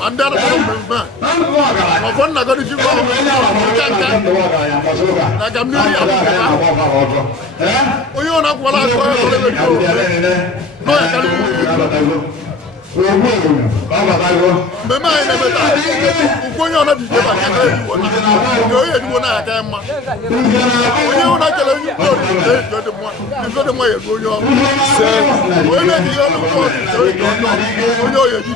mandara ko mbemba mo fonna ko di ko kanka na gamni ya o yo na ko la ko no ya kan mbemba ina beta ko yo na di je ba ka ko na yo ye di wona ka ma o yo na kele ni ko de mo ye go yo se o le di yo ko o yo ye di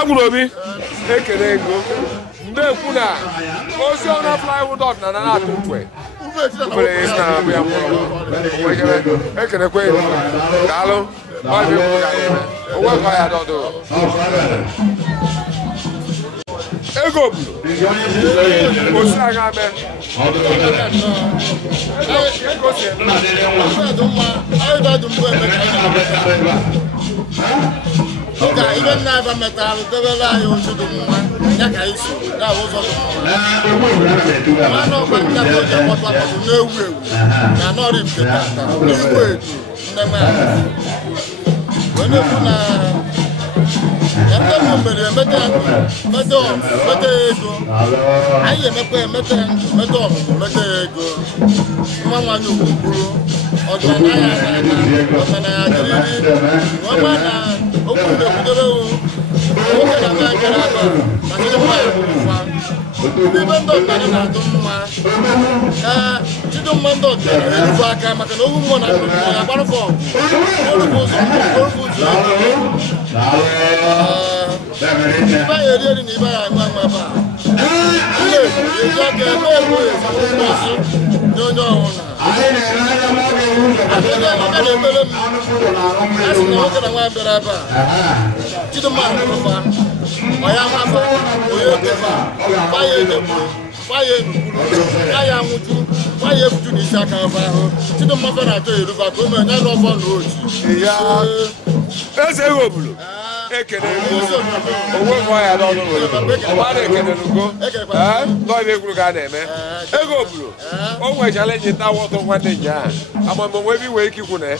Agurobi ekele ego ndị ekwu na ozi ọna plywood ọdịnala na-atụ ntwe ekelekwe daalụ onwe ya dọdụ ego osi agha mee Oga ibe na ba metal debela ayo chudu mwa ya ka isu da ozo do mwa mano ba nda ko je potwa ko newu na no rim ke tata newu ndema wona kuna yanda mo mere meta ego aye mepe meta ego mama nyu buru odana ya diriri mama na okunde kudoro o kana na gara ba mati mo ya fa ni bando na dumma chido mando na fa ka maka no hu mo na ya bara fo ba yeri ni ba ya ma ba ile ye ja ke me ko ye so no ekene owo ko ya do no ba de ekene nugo no be guru ga na eme ego obulo o nwe challenge ta wo to nwa de nya ama mo we bi we kiku na ayo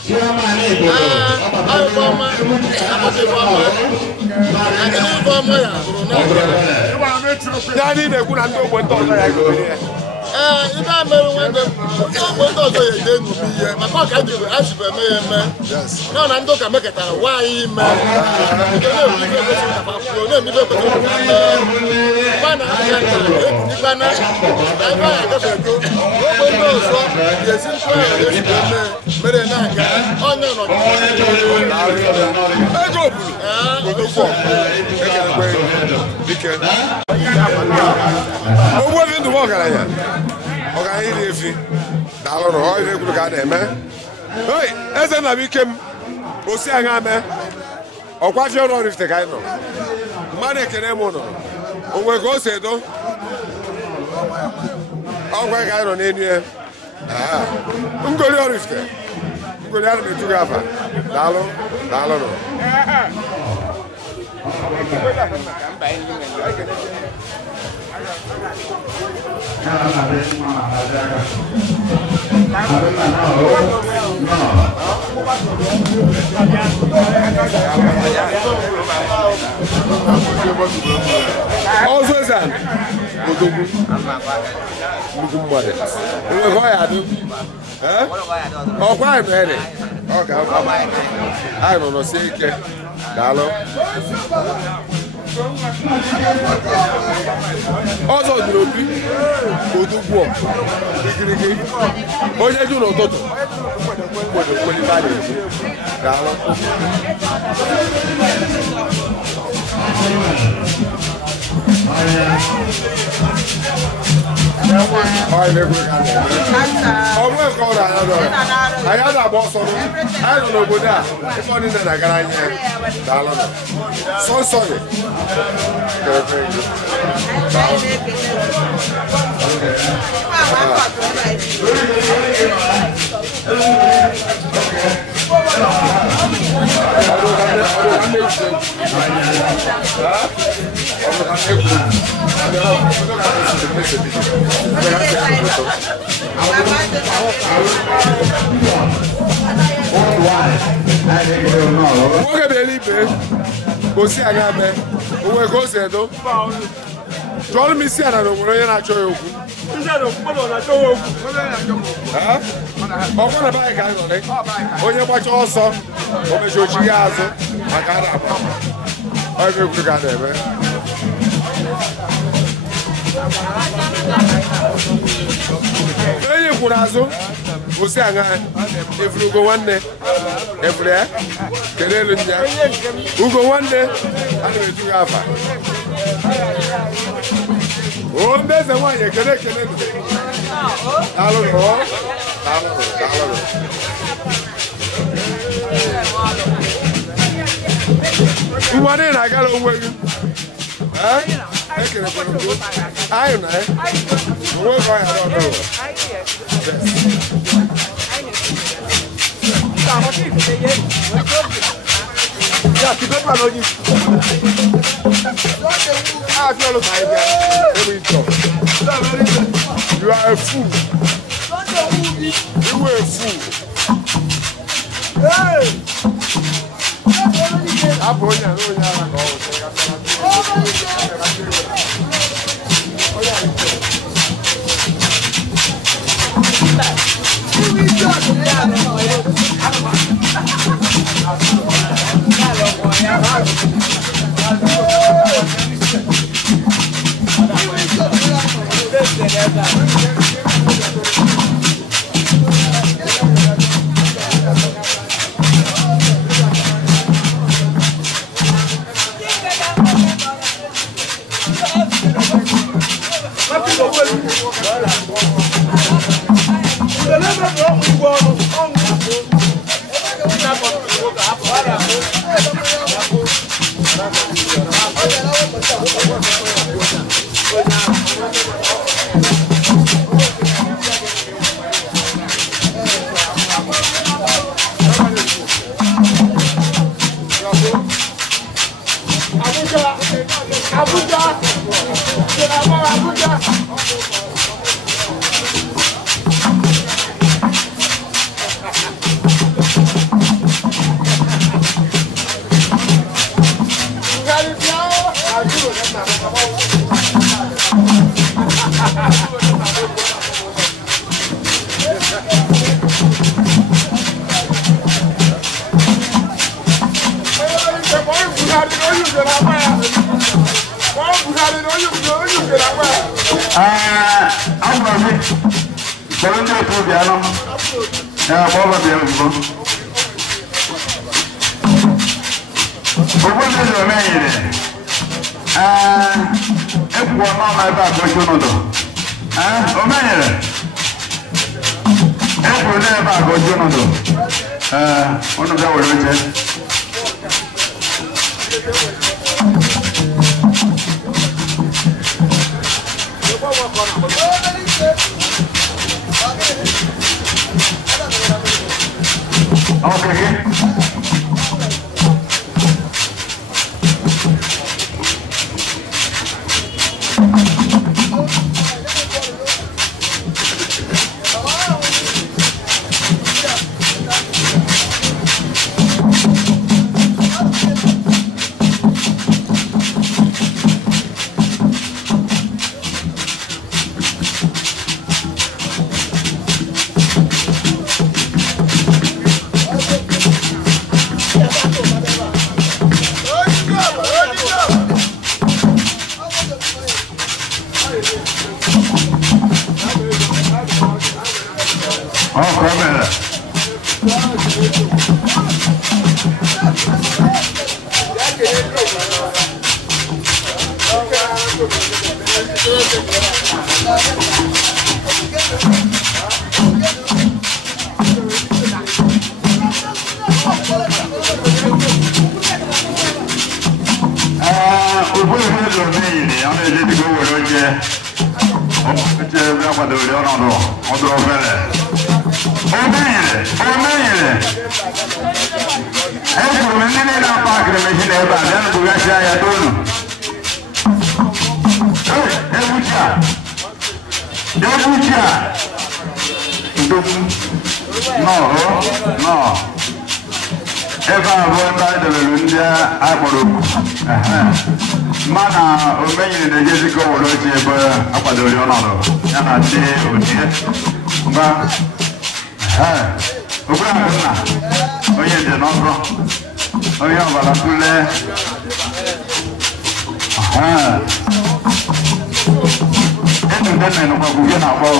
ba ma ama se ba ma akini ba ma ya guru na dani de ku na ndo bo to ya go ni iba meru wende o to so ye de nu bi ye ma ka ji asibe me ye me no na ndo ka meketa wa yi me bana ya bana ba ya ga bego o ndo so ye sin so ye me mere na ga onye no ego bulu odofo ekele gbe dike owo bi ndu mo gara ya o ga iri efi daalụ no o ire guru ga na eme oi eze na bikem osi anya me ọkwa fi ọrụ rifte ka ino mmadụ ekene mụ nọ onwe ka o si edo ọkwa ka ino n'enu ya ngoli ọrụ rifte ngoli ara metu gị afa daalụ nọ also san odogu lugu mmadụ onwe ka ọ ya adụ ọkwa anyị mere ọ ga anyị nọ n'osie ike daalụ ọzọ dịrị obi odugbo igirigi onye ju n'ụtụtụ mgbede kwelibe a na-eji daalụ ọrụ eke ọrụ anyị na-agba ọsọ anyị nọ n'obodo a ife ọ niile na-agara anya daalụ sọnsọ gị Nwoke bịara ibe osi aga mee onwe ka o si edo chọrọ m isi ala na onwere onye na-achọ ya okwu ọkwa na baị ka anyị nọrị onye gbacha ọsọ o mechi ochi ya azụ maka a na-agba onye ekwuru ka a na-eme onye kwuru azụ osi aga efuru ugo nwanne efuru ya kedu elu ndị ya ugo nwanne a na-eju ya afa o ndị eze nwaanyị ekele ekele daalụrụ ngwa ndị na-agara onwe gị ekelekwara mbụ anyị na onwe gị ọhịa n'ọbụla ya kipe pa lójú ah fi olo sai bia let me talk you are a fool you are a fool hey abonya no nya la ko Mana omenye na Jessica wolo je ba akwadori onono ya na ti odie ba obra na oye de nonro oye bala tule eto de no kwa buye na bo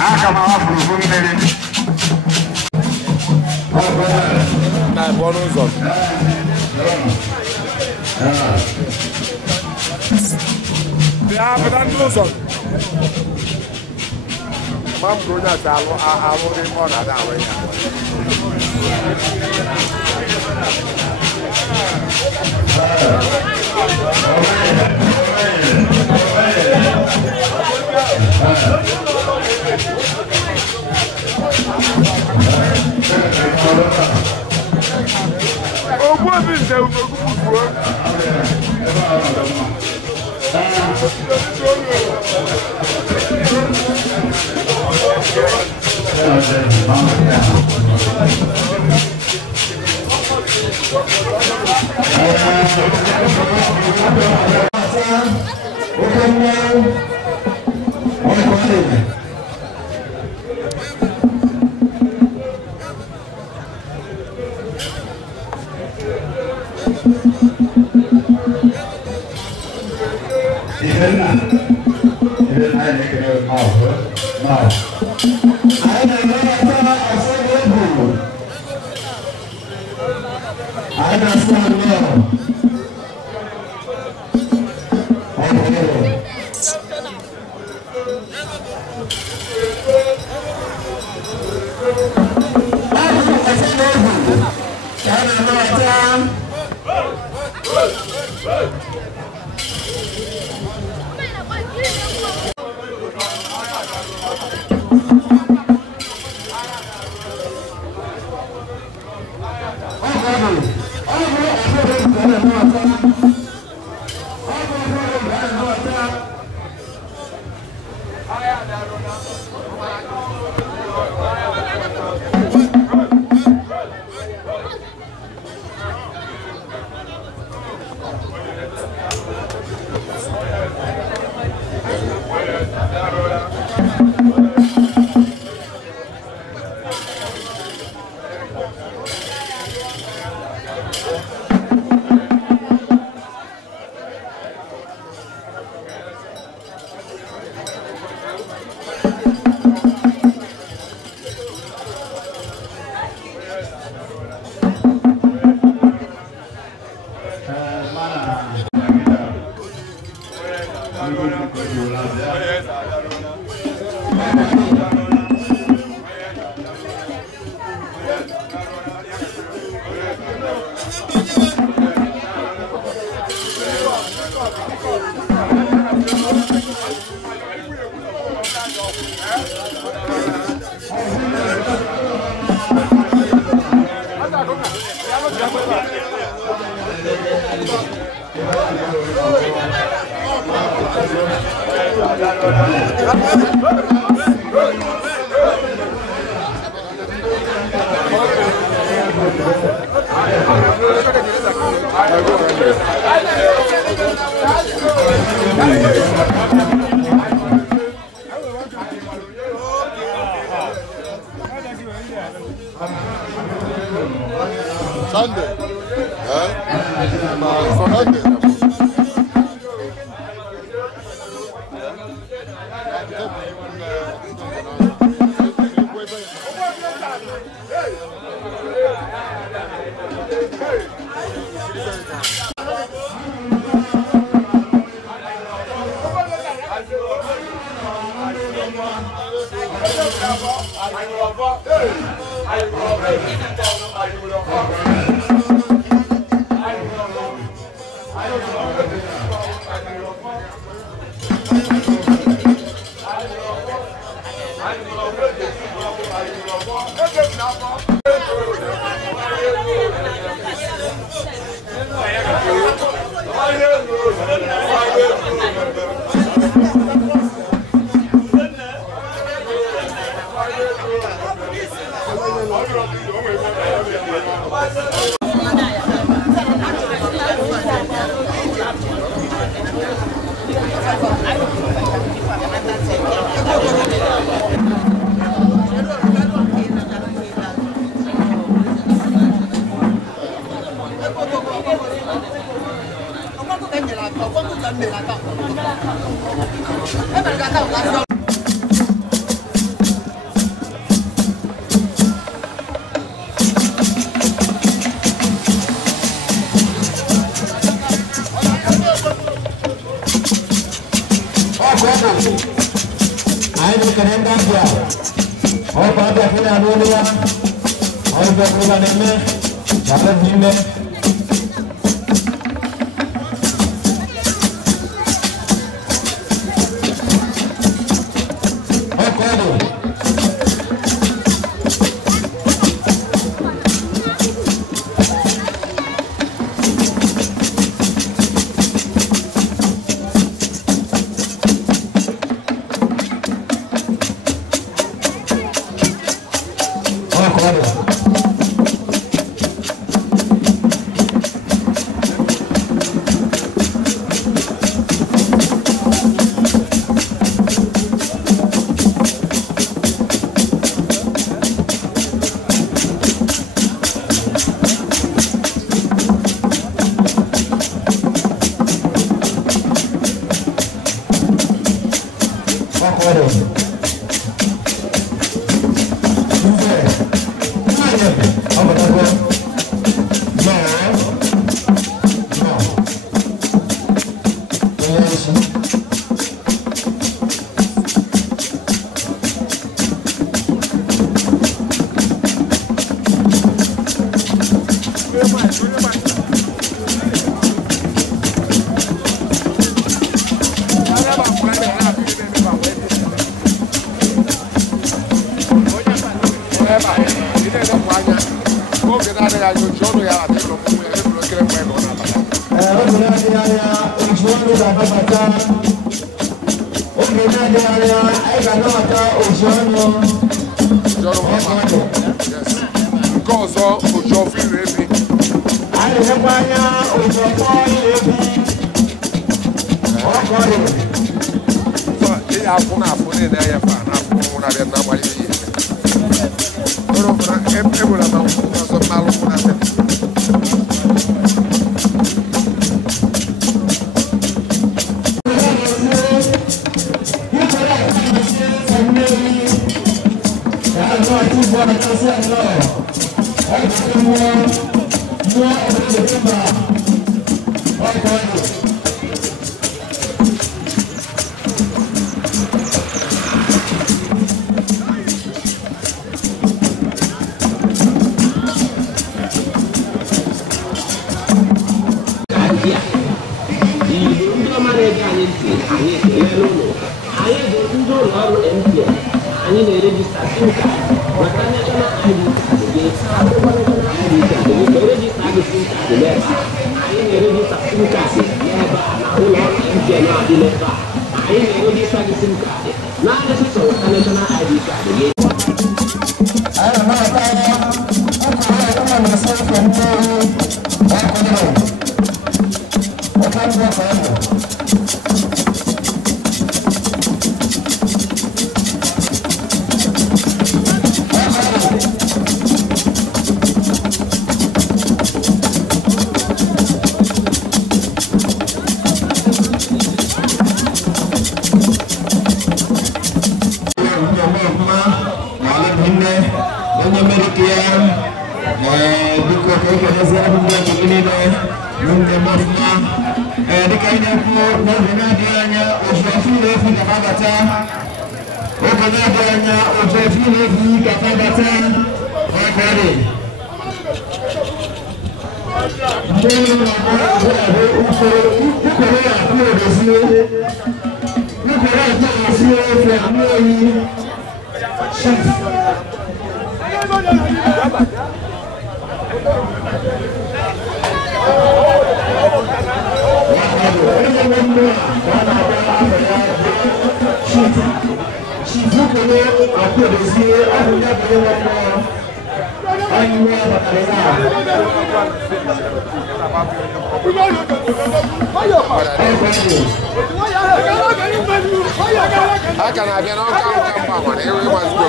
Aka malafu rumiri. Na bonus of. Ya bedan bonus of. Mam bronya talo alo ni mo na da we ya. Oh, what is that? Sunday. Sunday. aka na-abịa n'ọka mgba nwere ewe ịgbazigbo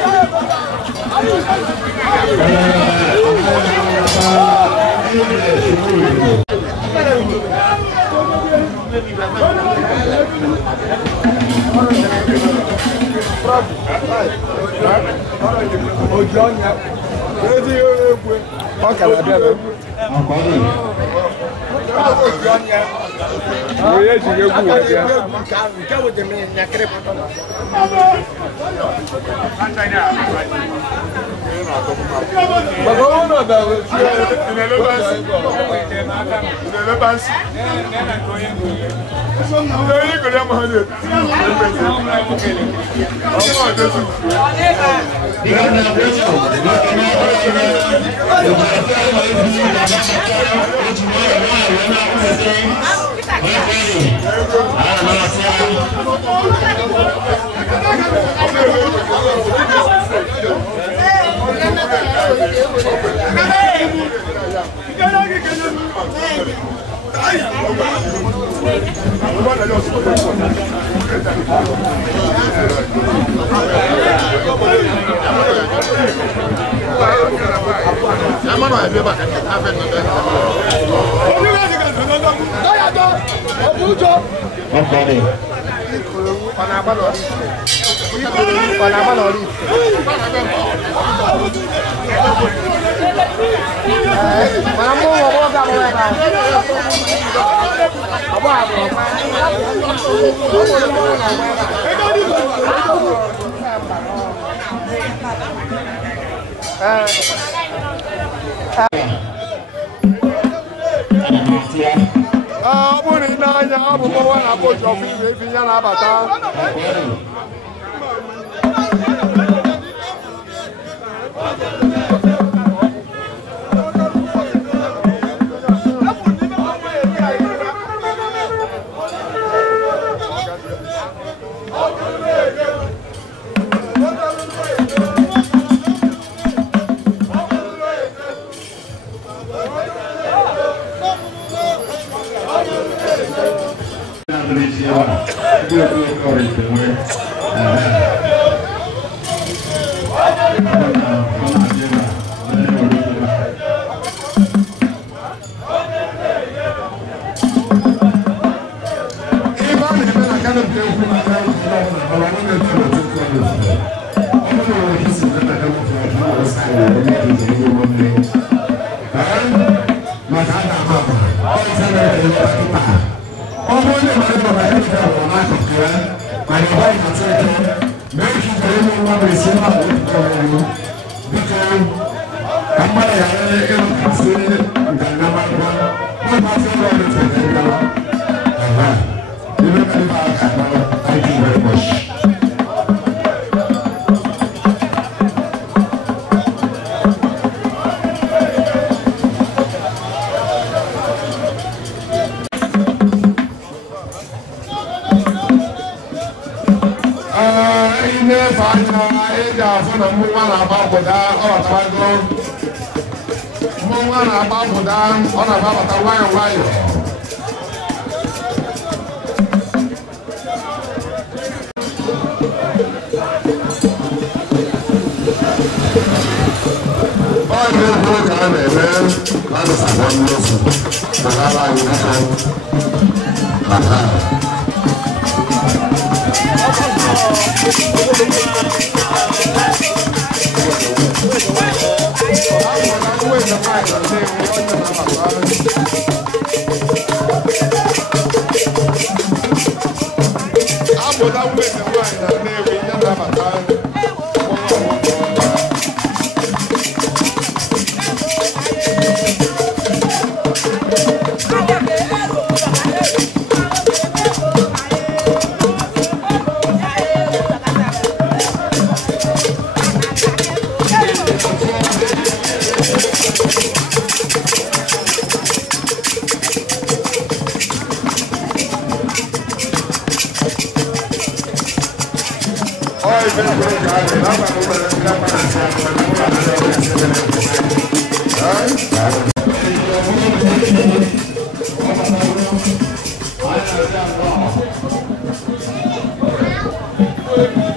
Thank you.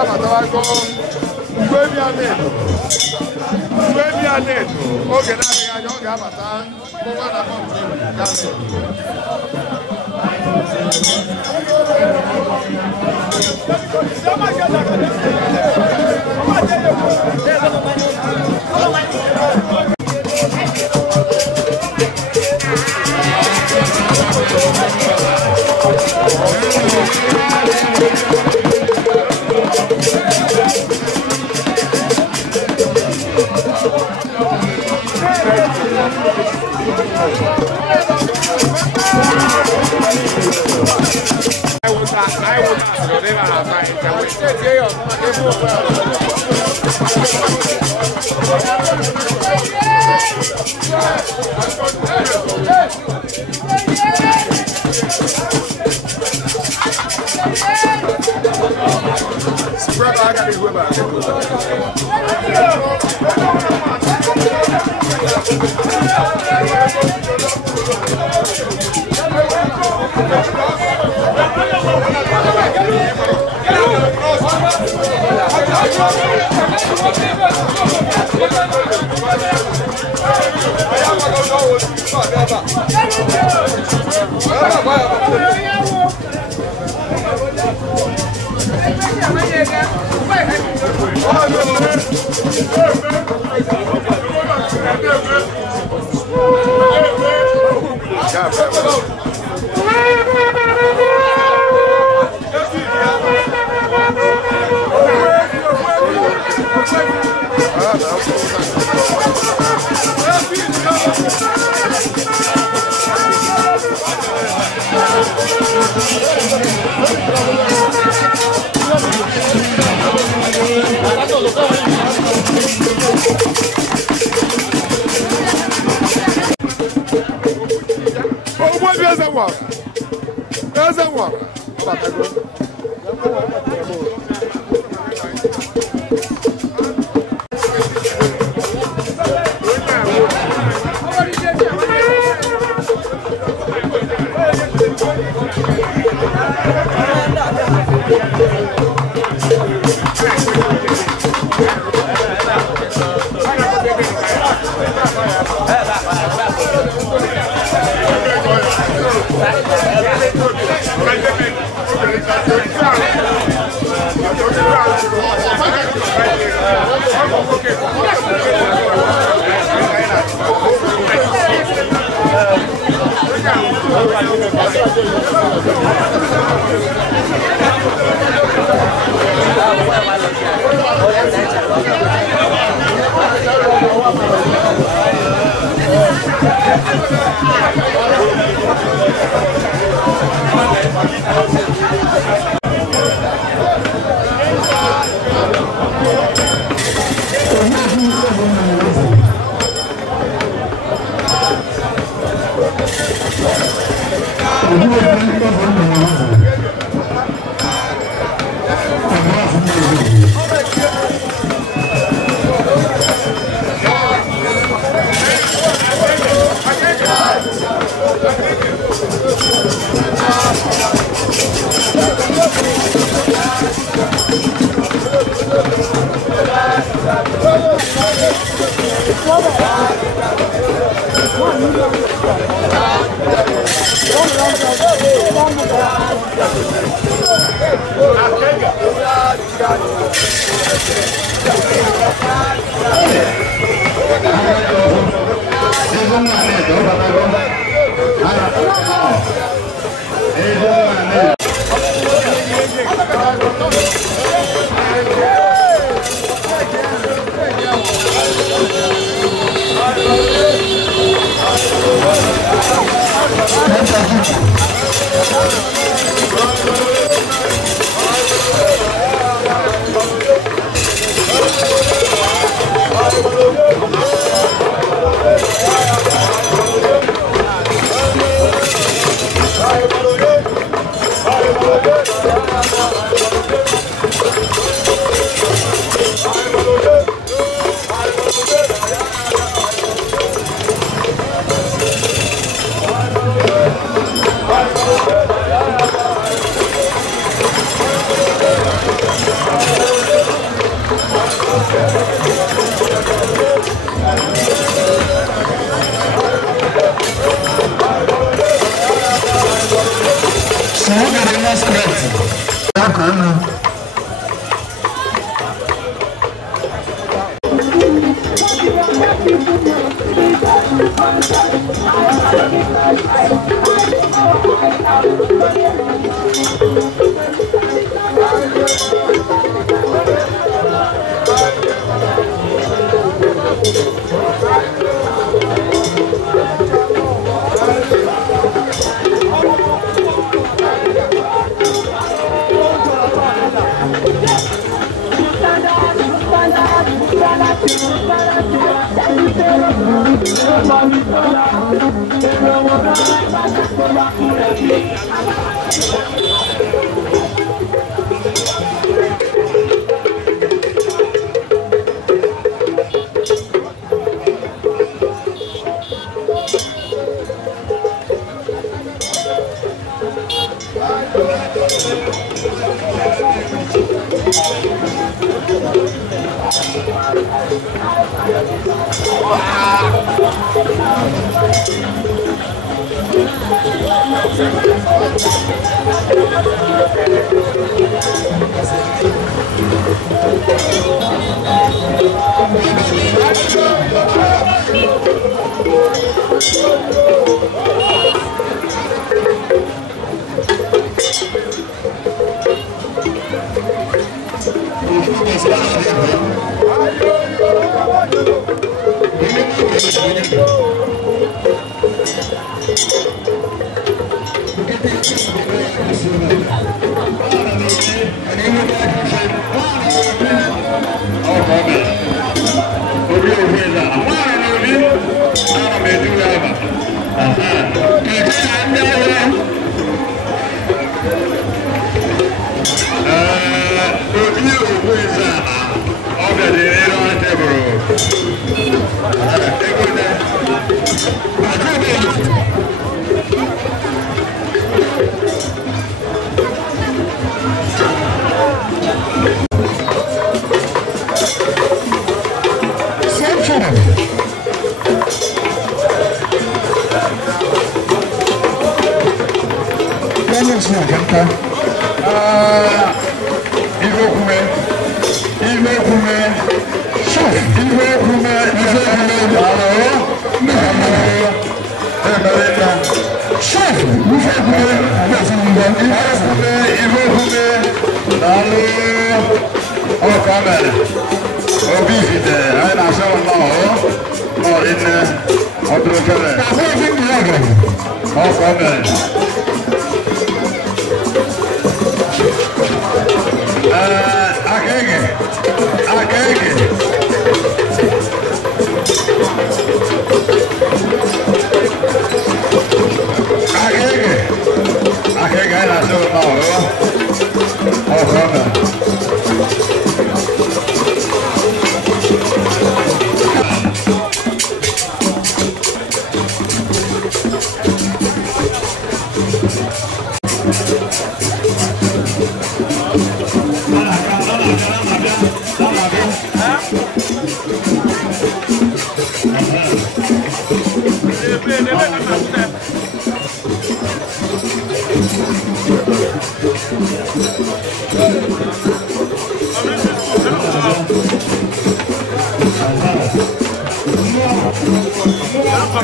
abatawago Baby Anet. Okay, now I don't have a time.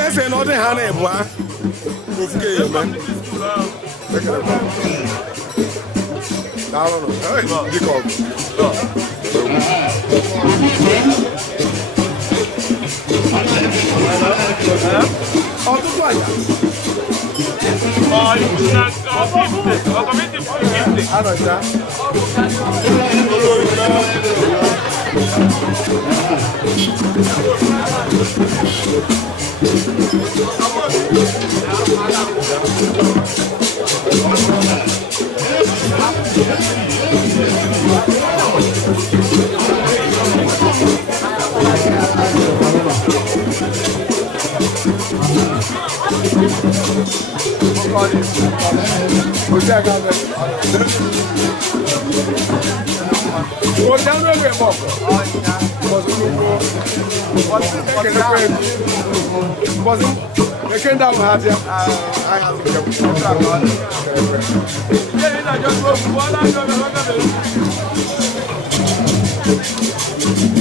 Ese no de hane bua. Ufke yeme. No. Hey, diko. Making down has I have to just go